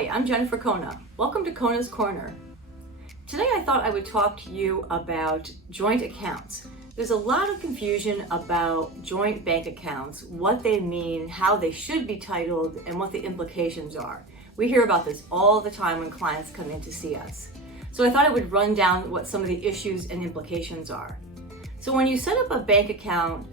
Hi, I'm Jennifer Cona. Welcome to Cona's Corner. Today I thought I would talk to you about joint accounts. There's a lot of confusion about joint bank accounts, what they mean, how they should be titled, and what the implications are. We hear about this all the time when clients come in to see us. So I thought I would run down what some of the issues and implications are. So when you set up a bank account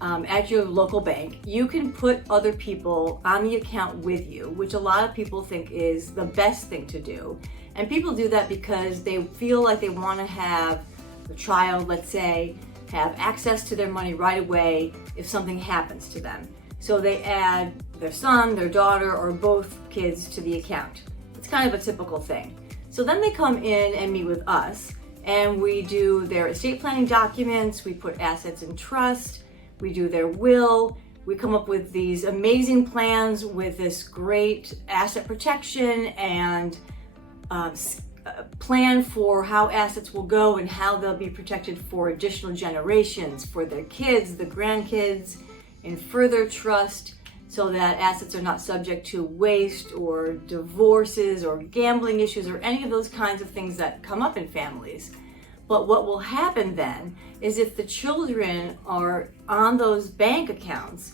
at your local bank, you can put other people on the account with you, which a lot of people think is the best thing to do. And people do that because they feel like they want to have the child, let's say, have access to their money right away if something happens to them. So they add their son, their daughter, or both kids to the account. It's kind of a typical thing. So then they come in and meet with us, and we do their estate planning documents, we put assets in trust, we do their will, we come up with these amazing plans with this great asset protection and plan for how assets will go and how they'll be protected for additional generations, for their kids, the grandkids, in further trust so that assets are not subject to waste or divorces or gambling issues or any of those kinds of things that come up in families. But what will happen then is if the children are on those bank accounts,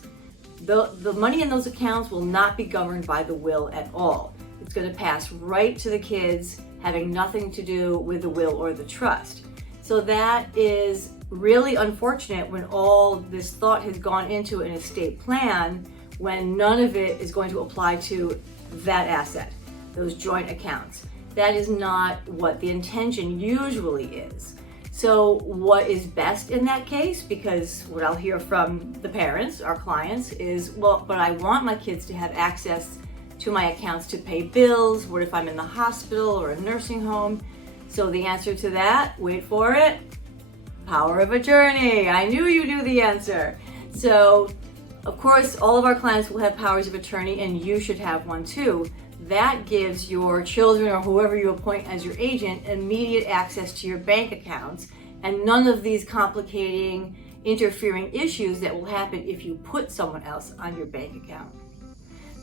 the money in those accounts will not be governed by the will at all. It's going to pass right to the kids, having nothing to do with the will or the trust. So that is really unfortunate when all this thought has gone into an estate plan when none of it is going to apply to that asset, those joint accounts. That is not what the intention usually is. So what is best in that case, because what I'll hear from the parents, our clients, is, well, but I want my kids to have access to my accounts to pay bills. What if I'm in the hospital or a nursing home? So the answer to that, wait for it, power of attorney. I knew you knew the answer. So of course, all of our clients will have powers of attorney, and you should have one too. That gives your children or whoever you appoint as your agent immediate access to your bank accounts and none of these complicating, interfering issues that will happen if you put someone else on your bank account.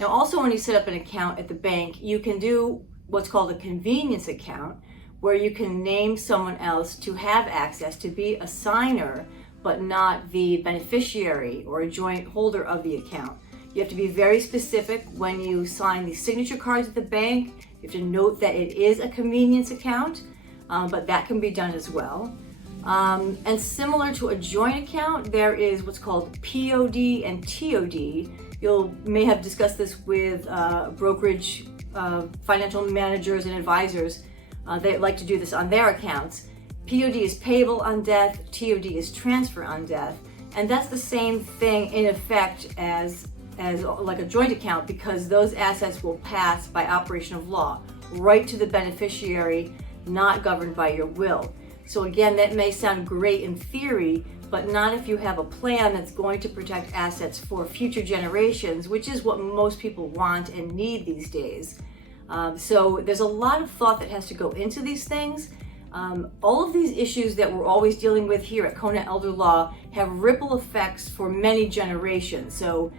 Now, also when you set up an account at the bank, you can do what's called a convenience account, where you can name someone else to have access, to be a signer, but not the beneficiary or a joint holder of the account. You have to be very specific when you sign the signature cards at the bank. You have to note that it is a convenience account, but that can be done as well. And similar to a joint account, there is what's called POD and TOD. You may have discussed this with brokerage financial managers and advisors. They like to do this on their accounts. POD is payable on death, TOD is transfer on death, and that's the same thing in effect as like a joint account, because those assets will pass by operation of law right to the beneficiary, not governed by your will. So again, that may sound great in theory, but not if you have a plan that's going to protect assets for future generations, which is what most people want and need these days. So there's a lot of thought that has to go into these things. All of these issues that we're always dealing with here at Cona Elder Law have ripple effects for many generations. So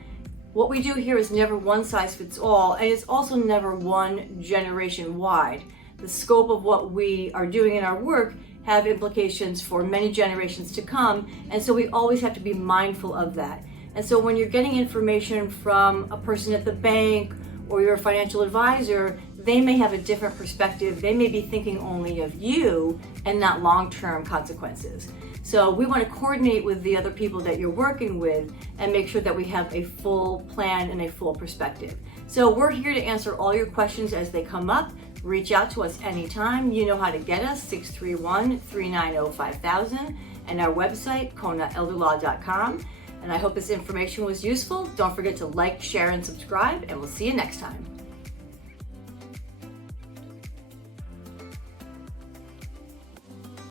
what we do here is never one size fits all, and it's also never one generation wide. The scope of what we are doing in our work have implications for many generations to come, and so we always have to be mindful of that. And so when you're getting information from a person at the bank or your financial advisor, they may have a different perspective. They may be thinking only of you and not long-term consequences. So we want to coordinate with the other people that you're working with and make sure that we have a full plan and a full perspective. So we're here to answer all your questions as they come up. Reach out to us anytime. You know how to get us, 631-390-5000, and our website, conaelderlaw.com. And I hope this information was useful. Don't forget to like, share, and subscribe, and we'll see you next time.